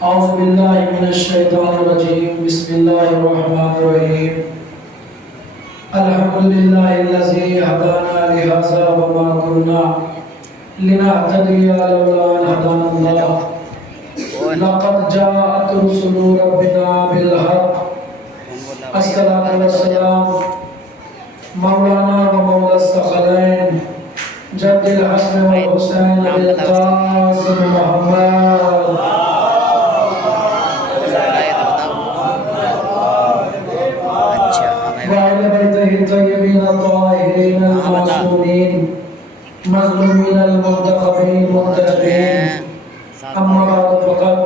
اعوذ باللہ من الشیطان الرجیم بسم اللہ الرحمن الرحیم الحمدللہ الذی ہدانا لہذا وما كنا لنهتدی لولا ان ہدانا اللہ لقد جاءت رسل ربنا بالحق الصلاة والسلام مولانا ومولا الثقلین جد الحسن والحسین القاسم محمد وعلى بيته الطيبين الطاهرين المعصومين مظلومين المنتخبين المنتجبين أما بعد فقد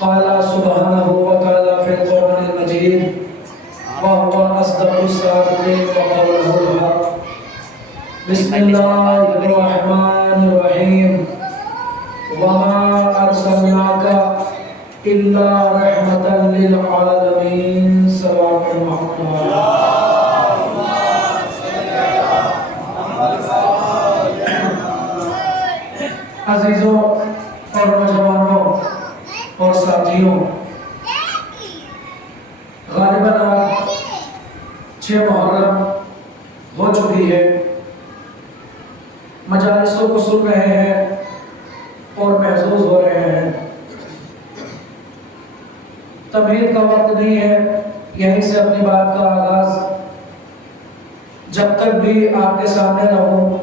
قال سبحانه وتعالى في القرآن المجيد وهو أصدق الصادقين وقوله الحق بسم الله الرحمن الرحيم وما أرسلناك إلا رحمة للعالمين صلوات محمد عزیزوں اور نوجوانوں اور ساتھیوں، غالباً آج 6 محرم ہو چکی ہے، مجالسوں کو سن رہے ہیں اور محظوظ ہو رہے ہیں۔ تمہید کا وقت نہیں ہے، یہیں سے اپنی بات کا آغاز، جب تک بھی آپ کے سامنے رہوں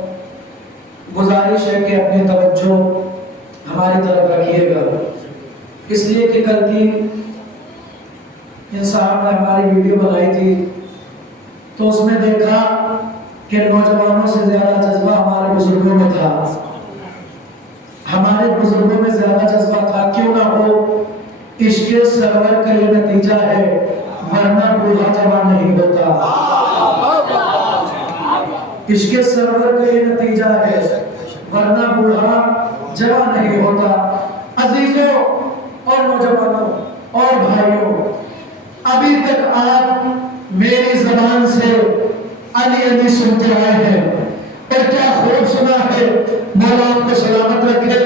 گزارش ہے کہ اپنی توجہ ہماری طرف رکھیے گا، اس لیے کہ کل کی انصاف نے ہماری ویڈیو بنائی تھی تو اس میں دیکھا کہ نوجوانوں سے زیادہ جذبہ ہمارے بزرگوں میں تھا، ہمارے بزرگوں میں زیادہ جذبہ تھا۔ کیوں نہ ہو، عشق سرور کا یہ نتیجہ ہے، ورنہ بوڑھا جوان نہیں ہوتا۔ عشق سرور کا یہ نتیجہ ہے، ورنہ بوڑھا جوان نہیں ہوتا۔ عزیزوں اور نوجوانوں اور بھائیوں، ابھی تک آپ میری زبان سے علی علی سنتے آئے ہیں، اور کیا خوب سنا ہے، مولا آپ کو سلامت رکھے،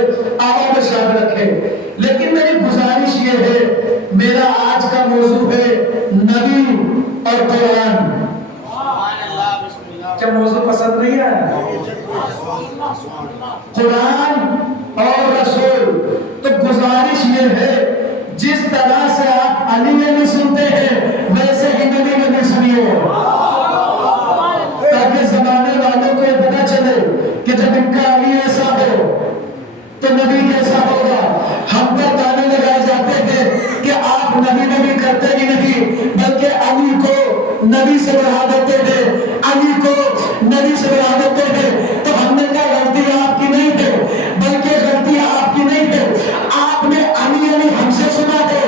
آباد شاد رکھے۔ لیکن میری گزارش یہ ہے، میرا آج کا موضوع ہے نبی اور قرآن۔ کیا موضوع پسند نہیں ہے؟ قرآن اور رسول۔ تو گزارش یہ ہے، جس طرح سے آپ علی علی سنتے ہیں ویسے ہی نبی نبی سنیے، تاکہ زمانے والوں کو یہ پتہ چلے کہ جب ان کا علی ایسا ہو تو نبی کیسا ہوگا۔ ہم پر تانے لگائے جاتے ہیں کہ آپ نبی نبی کرتے ہی نہیں، بلکہ علی کو نبی سے بڑھا دیتے ہیں، علی کو نبی سے بڑھا دیتے ہیں۔ تو ہم نے کہا غلطی آپ کی نہیں ہے، بلکہ غلطی آپ کی نہیں ہے، آپ نے علی علی ہم سے سنا ہے،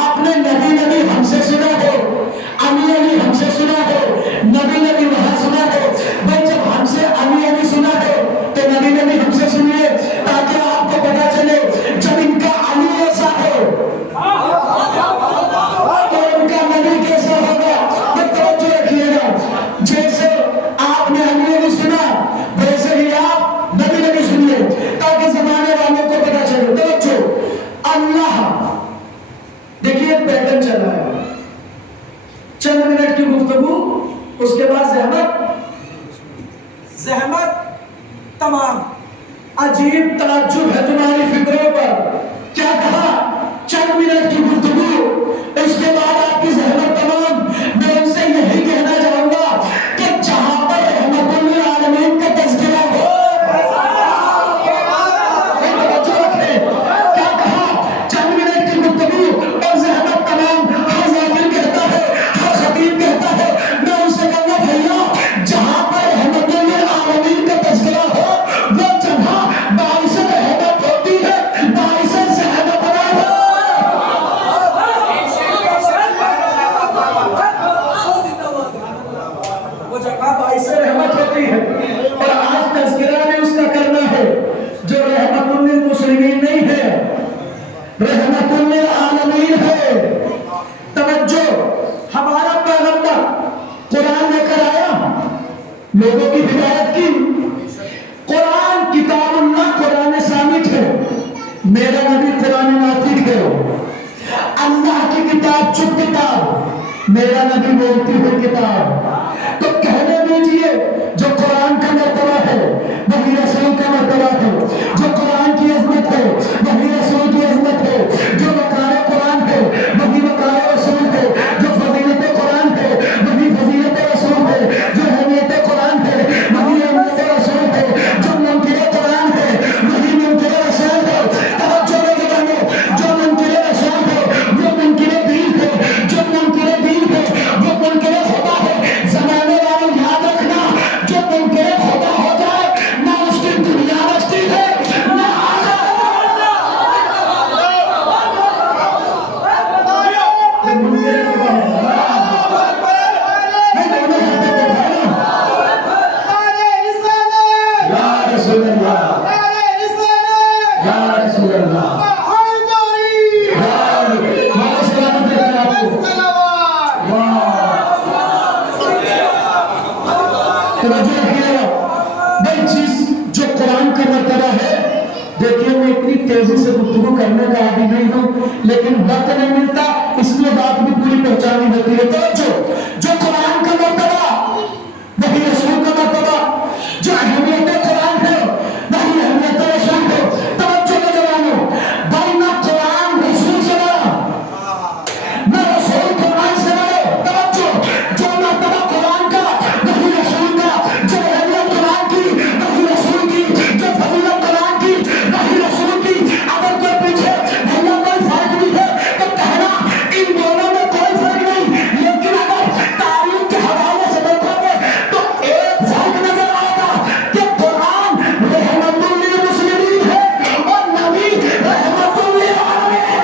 آپ نے نبی نبی ہم سے سنا ہے، علی علی ہم سے سنا ہے، نبی نبی وہاں سنا ہے۔ بھائی جب ہم سے علی علی سنا ہے تو نبی نبی ہم سے سنیے، تاکہ آپ کو پتا چلے جب ان کا علی ایسا ہے تو ان کا نبی کیسا ہوگا۔ میں توجہ رکھیے گا، جیسے آپ نے علی علی سنا ویسے ہی آپ نبی نبی سنیے، تاکہ زمانے والوں کو پتا چلے۔ توجہ، اللہ دیکھیے پیٹرن چلا ہے، چند منٹ کی گفتگو، اس کے بعد زحمت تمام۔ عجیب تعجب ہے تمہاری فکروں پر، کیا کہا؟ چند منٹ کی گفتگو، اس کے بعد آپ کی زحمت تمام۔ میں ان سے یہی کہنا چاہوں گا کہ جہاں پر رحمت للعالمین کا تذکرہ ہو، توجہ رکھیں، کیا کہا؟ چند منٹ کی گفتگو اور زحمت تمام۔ ہر ذاکر کہتا ہے، ہر خطیب کہتا ہے، میں ان سے کہوں گا بھائیو، جہاں جہاں باعث رحمت ہوتی ہے، اور آج تذکرہ بھی اس کا کرنا ہے جو رحمت للمسلمین نہیں ہے، رحمت للعالمین ہے۔ توجہ، ہمارا پیغمبر قرآن لے کر آیا، لوگوں کی ہدایت کی۔ قرآن کتاب اللہ، قرآن ثابت ہے، میرا نبی قرآن ناطق ہے، اللہ کی کتاب چپ کتاب، میرا نبی بولتی ہوئی کتاب۔ تو کہنے دیجئے جو قرآن کا مرتبہ ہے وہی رسول کا مرتبہ ہے، جو قرآن کی عظمت ہے وہی رسول کی عظمت ہے، جو وقار قرآن ہے وہی وقار رسول ہے، جو فضیلت قرآن ہے وہی فضیلت رسول ہے، جو اہمیت قرآن ہے وہی اہمیت رسول ہے، جو منکر قرآن ہے وہی منکر رسول ہے۔ توجہ نوجوانوں، جو منکر رسول ہے وہ منکر دین ہے، جو منکر دین ہے وہ منکر خدا ہے۔ زمانے والے یاد رکھنا، جو منکر خدا ہو جائے نہ اس کی دنیا بچتی ہے نہ دیکھیے میں اتنی تیزی سے گفتگو کرنے کا عادی نہیں ہوں، لیکن وقت نہیں ملتا اس لیے بات بھی پوری پہچانی ہوتی ہے۔ تو جو قرآن کا مرتبہ وہی رسول کا مرتبہ، جو اہمیت قرآن ہے وہی اہمیت رسول ہے۔ توجہ نوجوانوں، بھائی نہ قرآن رسول سے بڑا نہ رسول قرآن سے بڑے۔ توجہ، جو مرتبہ قرآن کا وہی رسول کا، جو اہمیت قرآن کی وہی رسول کی، جو فضیلت قرآن کی وہی رسول کی۔ اگر کوئی پیچھے بھیا کوئی فرق بھی ہے تو کہنا ان دونوں میں کوئی فرق نہیں، لیکن اگر تاریخ کے حوالے سے دیکھو گے تو ایک فرق نظر آئے گا کہ قرآن رحمت للمسلمین ہے اور نبی رحمت للعالمین ہے۔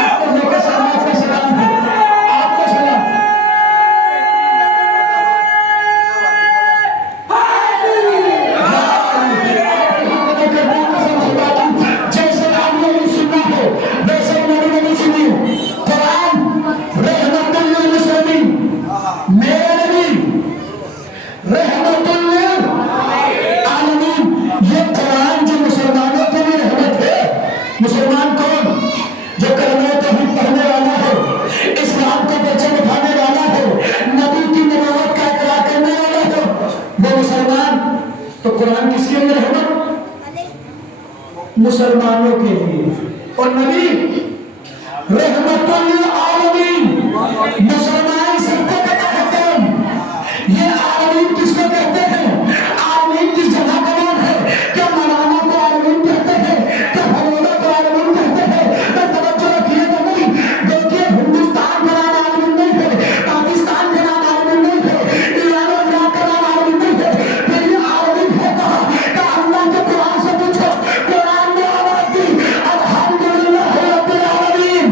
آپ کو سلام ہے، آپ کو سلام۔ جیسے آپ نے بھی سنا ہے ویسے نبی نے بھی سنی ہے۔ قرآن رحمت للمسلمین، میرا نبی رحمت للعالمین۔ یہ قرآن جو مسلمانوں کے لیے رحمت ہے، مسلمان کون؟ جو کلمہ توحید پڑھنے والا ہے، اسلام کا پرچم اٹھانے والا ہے، نبی کی نبوت کا اقرار کرنے والا ہے، وہ مسلمان۔ تو قرآن کس کے لیے رحمت؟ مسلمانوں کے لیے، اور نبی رحمت للعالمین۔ مسلمان سب کو پتہ ہے کون؟ یہ عالمین کس کو کہتے ہیں؟ عالمین کس جگہ کا نام ہے؟ کیا مولانا کو عالمین کہتے ہیں؟ کیا حمودہ کو عالمین کہتے ہیں؟ میں توجہ رکھیے گا نہیں۔ دیکھیے ہندوستان کا نام عالمین نہیں ہے، پاکستان کا نام عالمین نہیں ہے، ایران و عراق کا نام عالمین نہیں ہے، پھر یہ عالمین ہے کہاں؟ کہ اللہ کے قرآن سے پوچھو، قرآن نے آواز دی الحمدللہ رب العالمین۔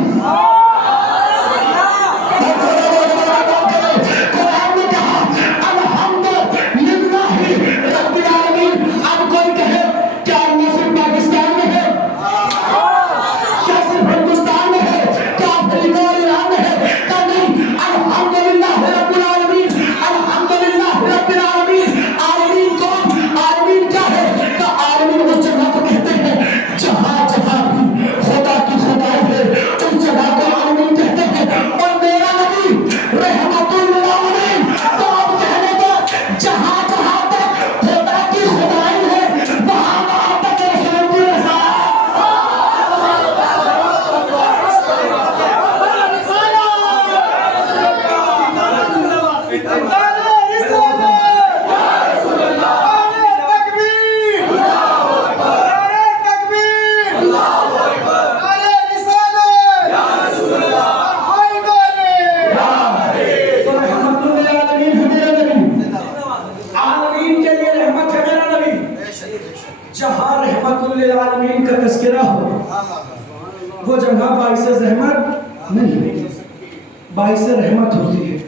قرآن نے کہا الحمدللہ رب العالمین۔ اب کوئی کہے کیا اللہ صرف پاکستان میں ہے؟ کیا صرف ہندوستان میں ہے؟ کیا افریقہ اور ایران میں ہے؟ کیا نہیں؟ الحمدللہ رب العالمین، الحمدللہ رب العالمین۔ عالمین کون؟ عالمین کیا ہے؟ کہ عالمین اس جگہ کو کہتے ہیں جہاں جہاں بھی خدا کی خدائی ہے، اس جگہ کو عالمین کہتے ہیں۔ اور میرا نبی رحمت للعالمین، تو اب کہنے دو جہاں جہاں تک خدا کی خدائی ہے وہاں وہاں تک رسول کی رسالت۔ تو رحمت للعالمین ہے میرا نبی، عالمین کے لیے رحمت ہے میرا نبی۔ جہاں رحمت للعالمین کا تذکرہ ہو وہ جگہ باعث رحمت نہیں ہے۔ باعث رحمت ہوتی ہے۔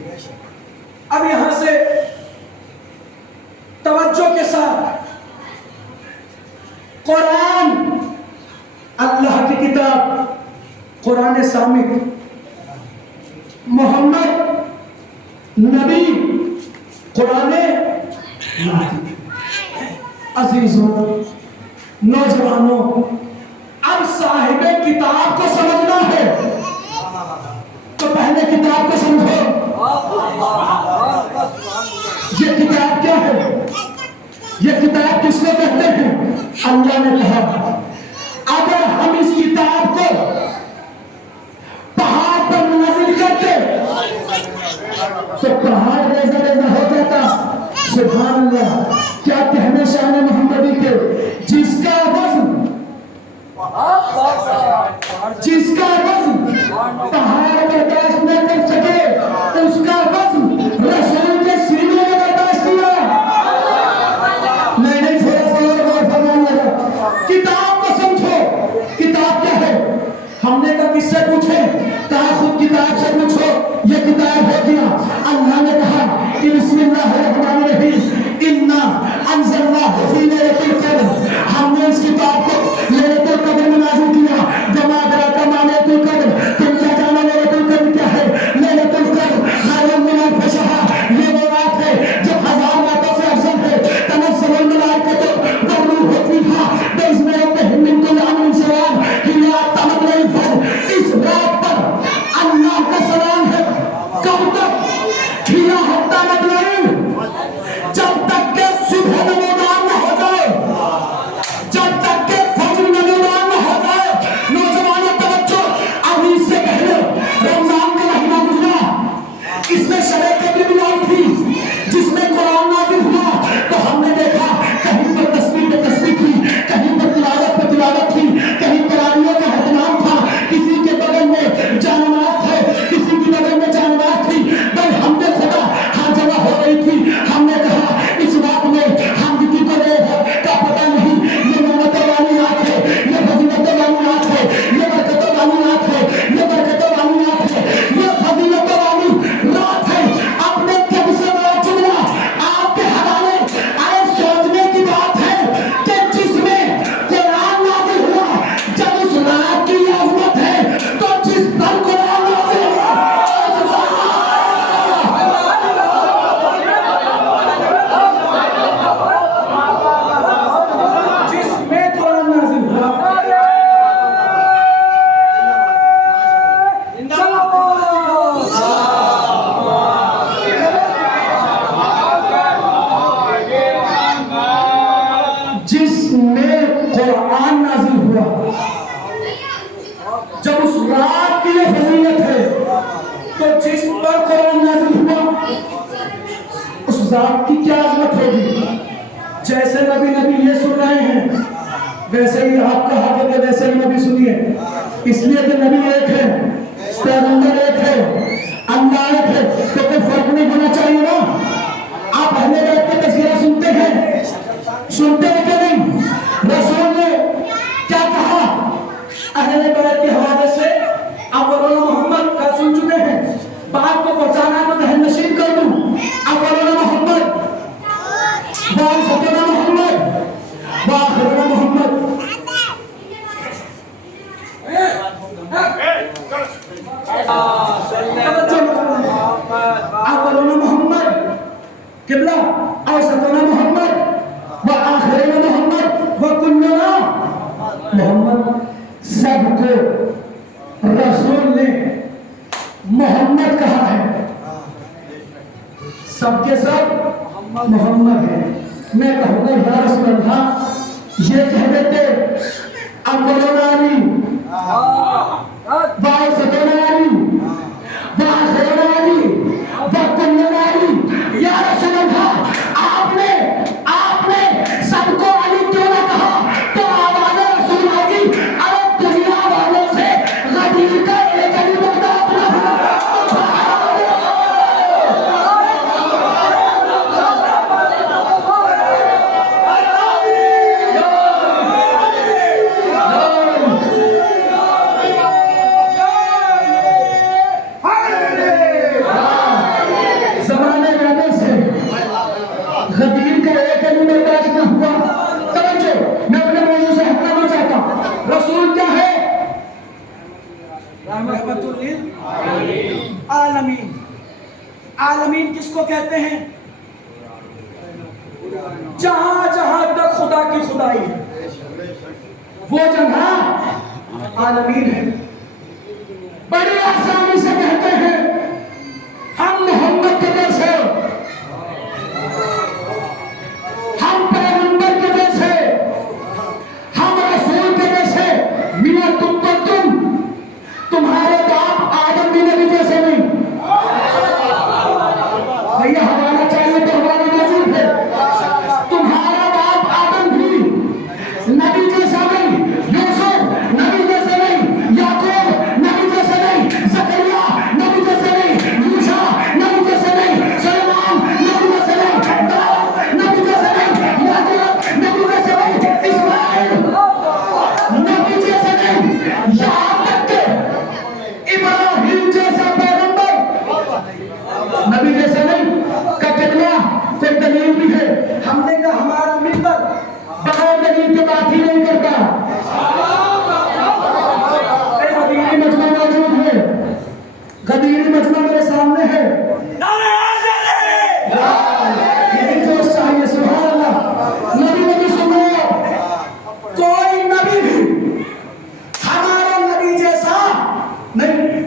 اب یہاں سے توجہ کے ساتھ قرآن، اللہ کی کتاب، قرآن صامت، محمد نبی، قرآن مہدی۔ عزیزوں، نوجوانوں، اب صاحب کتاب کو سمجھنا ہے تو پہلے کتاب کو سمجھو۔ یہ کتاب کیا ہے؟ یہ کتاب کس کو کہتے ہیں؟ اللہ نے کہا اگر ہم اس کتاب کو پہاڑ پر نازل کرتے تو پہاڑ ریزہ ریزہ ہو جاتا۔ سبحان اللہ، کیا کہنے شان محمدی کے، جس کا وزن پہاڑ برداشت نہ کر سکے، اس کا وزن رسول کے سینے نے برداشت کیا۔ میں نہیں تھوڑا سا اور فرمانے لگا، کتاب کو سمجھو۔ کتاب کیا ہے؟ ہم نے کہا کس سے پوچھیں؟ کہا خود کتاب سے پوچھو، یہ کتاب ہے کیا؟ اللہ نے کہا کہ بسم اللہ الرحمن الرحیم، انا انزلناہ فی لیلۃ القدر، ہم نے اس کتاب کو لیلۃ القدر میں نازل کیا۔ وما ادراک ما لیلۃ القدر، تم کیا جانا لیلۃ القدر کیا ہے؟ لیلۃ القدر خیر من الف شہر، یہ وہ رات ہے جو 1000 راتوں سے افضل ہے۔ تنزل الملائکۃ والروح فیہا باذن ربہم من کل امر سلام، ہی رات مطلع الفجر، اس رات پر اللہ کا سلام ہے۔ کب تک؟ ہی حتی مطلع، جب تک کہ صبح نمودار نہ ہو جائے، جب تک کہ فجر نمودار نہ ہو جائے۔ نوجوانوں توجہ، ابھی اس سے پہلے رمضان کا مہینہ گزرا، اس میں شب قدر بھی آئی تھی، جس میں قرآن نازل ہوا، تو ہم نے دیکھا کہیں پر تسبیح پہ تسبیح تھی، کہیں پر تلاوت پہ تلاوت تھی، کہیں تراویح کا اہتمام تھا، کسی کے بغل میں جانماز تھے، کسی کے بغل میں جانماز تھی، بل ہم نے خدا ہر جگہ ہو رہی تھی۔ ہم نے کہا اس رات میں ہم کی تو کا پتہ نہیں، یہ نعمتوں والی رات ہے، یہ فضیلتوں والی رات ہے، یہ برکتوں والی رات ہے، یہ برکتوں والی رات ہے، یہ فضیلتوں والی رات ہے۔ اپنے کب سے بڑا جملہ آپ کے حوالے آئے، سوچنے کی بات ہے کہ جس میں قرآن نازل ہوا، جب اس رات کی عظمت ہے تو جس پر قرآن نازل ہوا، جس میں قرآن نازل ہوا، جس میں قرآن نازل ہوا، جب اس رات کی یہ فضیلت ہے تو جس پر قرآن نازل ہوا، اس ذات کی کیا عظمت ہوگی۔ جیسے نبی یہ سن رہے ہیں، ویسے ہی آپ کا حق ہے کہ ویسے ہی نبی سنیے، اس لیے کہ نبی ایک ہے، پیغمبر ایک ہے، اللہ ایک ہے، تو کوئی فرق نہیں ہونا چاہیے نا۔ آپ اہل بیت کا تذکرہ سنتے ہیں، سنتے ہیں کہ نہیں؟ رسول نے کیا کہا اہل بیت کے حوالے سے؟ اولنا محمد کا سن چکے ہیں، بات کو پہنچانا تو ذہن نشین کر دوں۔ اولنا محمد، وارثنا محمد، واخرنا محمد۔ اولنا محمد قبلہ، اوسطنا محمد، وآخرنا محمد، وکلنا محمد۔ سب کو رسول نے محمد کہا ہے، سب کے سب محمد ہے۔ میں کہوں گا یا رسول اللہ، یہ کہہ دیتے اولنا علی، واوسطنا علی، واخرنا علی، وکلنا علی، یا رسول اللہ آپ نے سب کو علی کیوں نہ کہا؟ تو آواز رسول اللہ کی، ارے دنیا والوں سے غدیر کا ایک علی بندہ اپنا عالمین. عالمین کس کو کہتے ہیں؟ جہاں جہاں تک خدا کی خدائی ہے وہ جگہ عالمین ہے. بڑی آسانی سے کہتے ہیں ہم محمد کے جیسے، ہم پیغمبر کے جیسے، ہم رسول کے جیسے. میاں تم تو تمہارے باپ آدم بھی نبی جیسے نہیں. بھیا ہمارا چاہیے تو ہمارا موجود ہے. تمہارا باپ آدم بھی نبی جیسا نہیں، یوسف نبی جیسے نہیں، یعقوب نبی جیسے نہیں، زکریا نبی جیسے نہیں، موسیٰ نبی جیسے نہیں، سلیمان نبی جیسے نہیں، داؤد نبی جیسے نہیں، یعقوب نبی جیسے نہیں، اسماعیل نبی جیسے نہیں، یہاں تک کہ ابراہیم جیسا پیغمبر نبی جیسے نہیں. کا کتنا کوئی دلیل بھی ہے؟ ہم نے کہا ہمارا ممبر بغیر دلیل کے بات ہی نہیں کرتا. غدیری مجمع موجود ہے، غدیری مجمع میرے سامنے ہے. یہی جوش چاہیے. سبحان اللہ. نبی سن رہے، کوئی نبی بھی ہمارے نبی جیسا نہیں.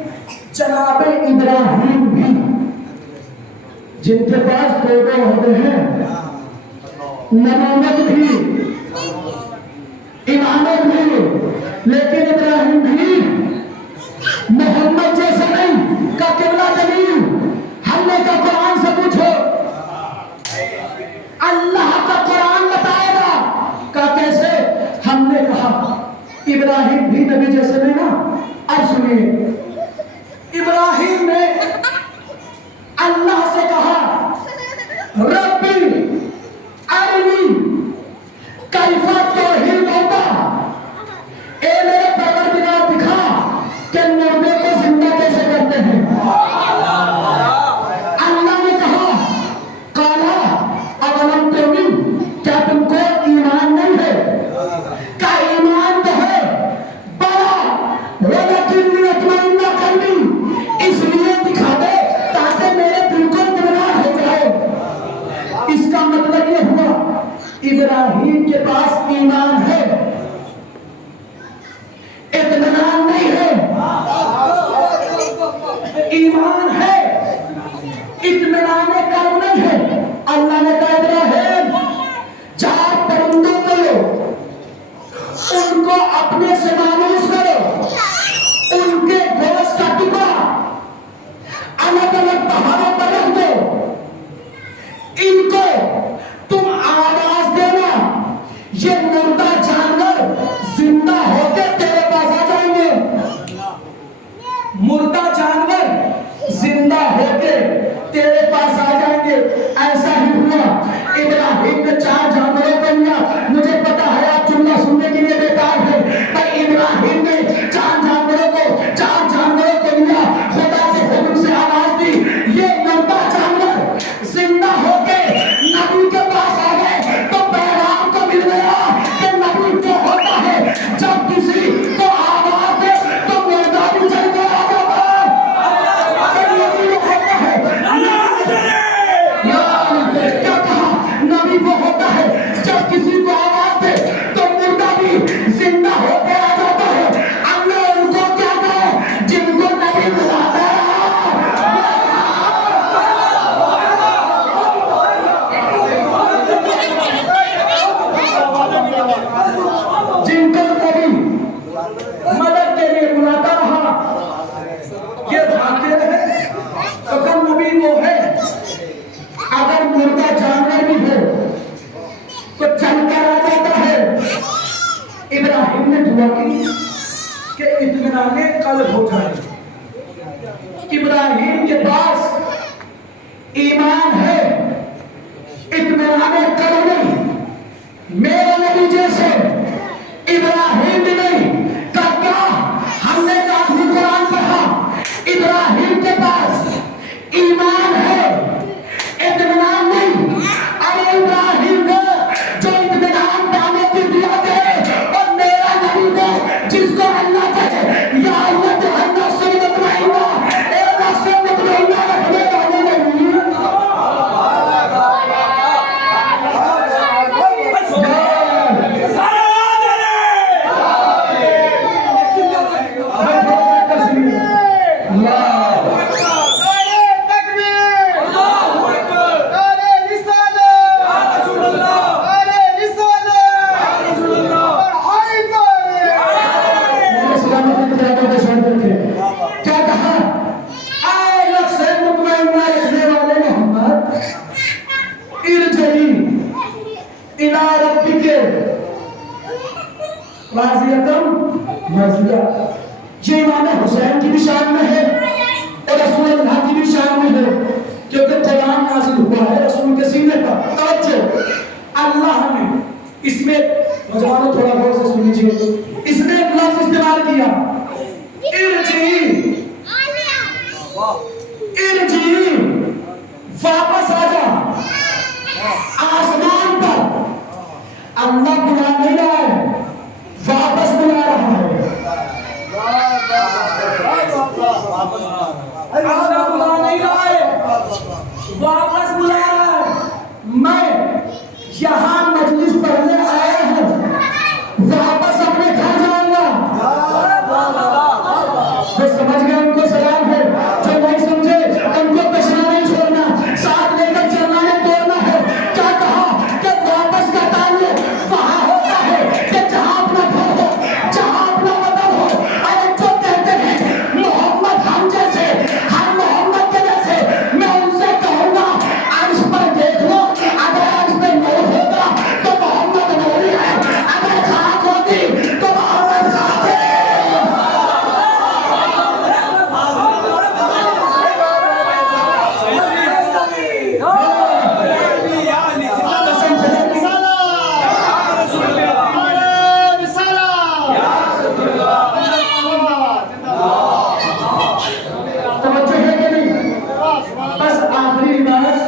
جناب ابراہیم بھی جن کے پاس دو عہدے ہیں، نبوت بھی امامت بھی، لیکن ابراہیم بھی محمد جیسا نہیں. کا قبلہ دلیل ہم نے کہا قرآن سے پوچھو، اللہ کا قرآن بتائے گا. کا کیسے؟ ہم نے کہا ابراہیم بھی نبی جیسے نہیں نا. اب سنیے، ابراہیم نے اللہ سے کہا ربی ارنی کیف تحیی الموتی، اے میرے پروردگار دکھا کہ مردے کو زندہ کیسے کرتے ہیں. اللہ نے کہا قالا اولم تؤمن، کیا تم کو ایمان نہیں ہے؟ کا ایمان تو ہے، بلا ولکن لیطمئن قلبی، اس لیے دکھا دے تاکہ میرے دل کو اطمینان ہو جائے. اس کا مطلب یہ ہوا ابراہیم کے پاس ایمان ہے، اطمینان نہیں ہے. ایمان ہے، اطمینان قلب نہیں ہے. اللہ نے کہا ابراہیم چار پرندوں کو لو، ان کو اپنے سے مانوس کرو، ان کے گوشت کا ٹکڑا الگ الگ پہاڑوں پر رکھ دو، ان کو تم آواز دینا، یہ مردہ جانور زندہ ہو کے تیرے پاس آ جائیں گے. مردہ جانور زندہ ہو کے تیرے پاس آ جائیں گے. ایسا ہی ہوا. ابراہیم نے چار جانوروں کو لیا. مجھے پتا ہے آپ جملہ سننے کے لیے بیکار ہے، پر ابراہیم نے چار جانوروں کو لیا، خدا کے حکم سے آواز دی، یہ مردہ جانور زندہ ہو کے نبی کے پاس آ گئے. تو پیغام کو مل گیا کہ نبی جو ہوتا ہے جب کسی کو آواز دے تو مردہ بھی چل کے آ جاتا ہے. نبی وہ ہوتا ہے، کیا کہا؟ نبی وہ ہوتا ہے جب کسی کو آواز دے تو مردہ بھی زندہ ہو کے آ جاتا ہے. ہم نے ان کو کیا کہا جن کو نبی بلاتا ہے. جن کو نبی مدد کے لیے بلاتا رہا، یہ بھاگتے رہے. تو کل نبی وہ ہے اگر مردہ جانور بھی ہو تو چل کر آ جاتا ہے. ابراہیم نے دعا کی کہ اطمینان قلب ہو جائے. ابراہیم کے پاس ایمان ہے، اطمینان قلب نہیں. میرے نبی جیسے ابراہیم بھی نہیں. کیا ہم نے آخری قرآن پڑھا ابراہیم کے پاس ایمان ہے، اطمینان نہیں. ارے ابراہیم کو جو اطمینان پانے کی دعا دے، اور میرا نبی کو جس کو اللہ کہے یا اللہ تو ہم نفس مطمئنہ، اے نفس مطمئنہ راضیتم مرضیہ. یہ امام حسین کی بھی شان میں ہے اور رسول اللہ کی بھی شان میں ہے کیونکہ قرآن نازل ہوا ہے رسول کے سینے پر. توجہ اللہ نے اس میں نوجوانوں تھوڑا غور سے سن لیجیے. اس میں ایک لفظ استعمال کیا ارجعی ارجعی واپس آ جا. آسمان پر اللہ بلا نہیں رہا ہے واپس بلا رہا ہے. اللہ بلا نہیں رہا ہے واپس بلا رہا ہے. میں یہاں مجلس پڑھنے آیا ہوں واپس اپنے گھر جاؤں گا. جو سمجھ گئے ان کو سلام ہے, جو نہیں سمجھے ان کو پچھنا نہیں چھوڑنا, ساتھ لے کر چلنا نہیں توڑنا ہے. کیا کہا کہ واپس کا تعلق وہاں ہوتا ہے کہ جہاں اپنا گھر ہو, جہاں اپنا وطن ہو. اور جو کہتے ہیں محمد ہم جیسے, ہم محمد کے جیسے, میں ان سے کہوں گا عرش پر دیکھ لو, اگر عرش پہ نور ہوگا تو محمد نوری ہے, اگر خاک ہوتی تو محمد خاک ہے. توجہ ہے کہ نہیں؟ بس آخری عبارت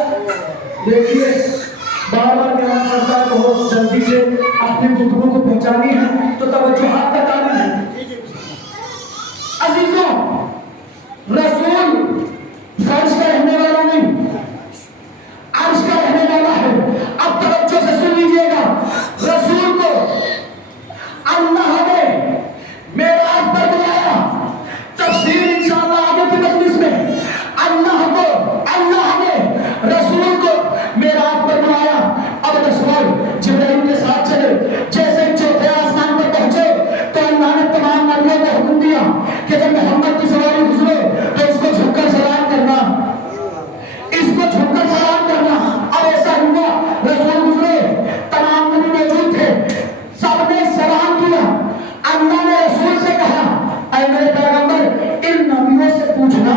دیکھیے, بار بار کلام کرتا ہے بہت جلدی سے اپنے گفتگو کو پہنچانی ہے تو توجہات کا تعلیم ہے. عزیزوں, رسول فرش کا رہنے والا نہیں, عرش کا رہنے والا ہے. اب توجہ سے سن لیجئے گا. رسول کو اللہ نے معراج پر بلایا, تفسیر انشاءاللہ آگے کی مجلس میں. اللہ نے رسول کو معراج پر بلایا. اب رسول جبرائیل کے ساتھ چلے. جیسے چوتھے آسمان پر پہنچے تو اللہ نے تمام نبیوں کو حکم دیا کہ جب محمد کی سواری گزرے تو اس کو جھک کر سلام کرنا, اس کو جھک کر سلام کرنا. اب ایسا ہوا, رسول گزرے, تمام نبی موجود تھے, سب نے سلام کیا. اللہ نے رسول سے کہا اے میرے پیغمبر ان نبیوں سے پوچھنا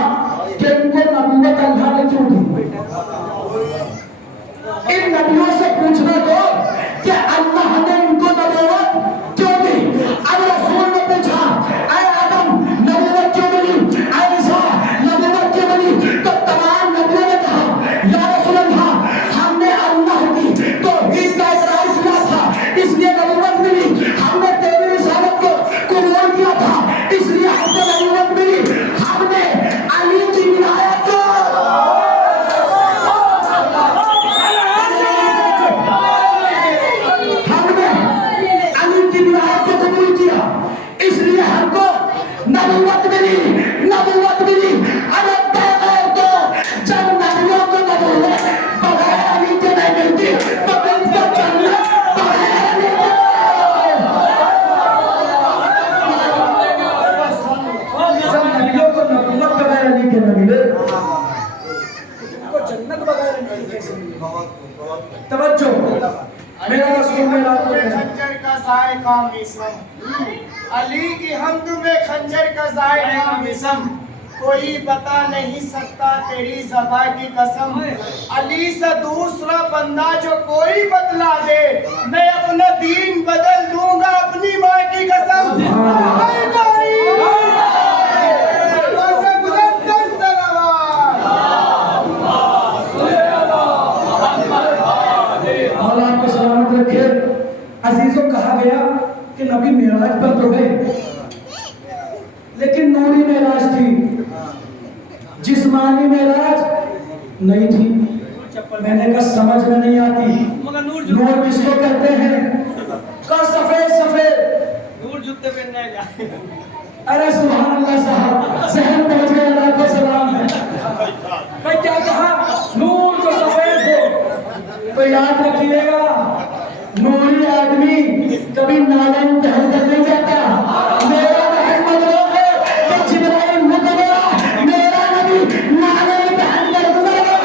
کہ ان کو نبوت اللہ نے کیوں دی. ان نبیوں سے پوچھنا تو کہ اللہ نے ان کو نبوت کیوں دی. اب رسول نے پوچھا اے آدم نبوت کیوں ملی, اے عیسیٰ نبوت کیوں ملی, تو تمام نبیوں نے کہا یا رسول اللہ ہم نے اللہ کی توحید کا اقرار کیا تھا اس لیے نبوت ملی, ہم نے تیری رسالت کو قبول کیا تھا اس لیے ہم کو نبوت ملی, ہم نے علی کی ولایت کو قبول کیا اس لیے ہم کو نبوت ملی, نبوت ملی. ارے بغیر تو جب نبیوں کو نبوت بغیر علی کے نہیں ملتی تو ان کو جنت بغیر علی کے. جب نبیوں کو نبوت بغیر علی کے نہ ملے ان کو جنت بغیر علی کے کیسے ملے. توجہ, میرا رسول میں خنجر کا ذائقہ مسم, علی کی حمد میں خنجر کا ذائقہ مسم, کوئی بتا نہیں سکتا تیری زبان کی قسم. علی سے دوسرا بندہ جو کوئی بتلا دے میں اپنا دین بدل دوں گا اپنی ماں کی قسم. آپ کو سلامت رکھے. عزیزوں, کہا گیا کہ نبی معراج پر تو گئے لیکن نوری معراج تھی, جسمانی معراج نہیں تھی. میں نے کہا سمجھ میں نہیں آتی نور کس کو کہتے ہیں. کہا سفید سفید نور جوتے پہننے جائے. ارے سبحان اللہ صاحب, ذہن پہنچ گئے, اللہ کو سلام ہے. بھائی کیا کہا, نور جو سفید ہو. تو یاد رکھیے گا نوری آدمی کبھی نالن پہن کر نہیں جاتا. میرا محمد لوگ ہے کہ جبرائیل حکم ہوا میرا نبی نالن پہن کر گزرے گا.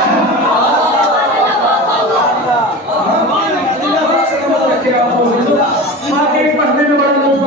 واقعی پڑھنے میں بڑا لطف آ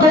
2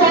2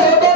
2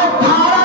18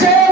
6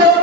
2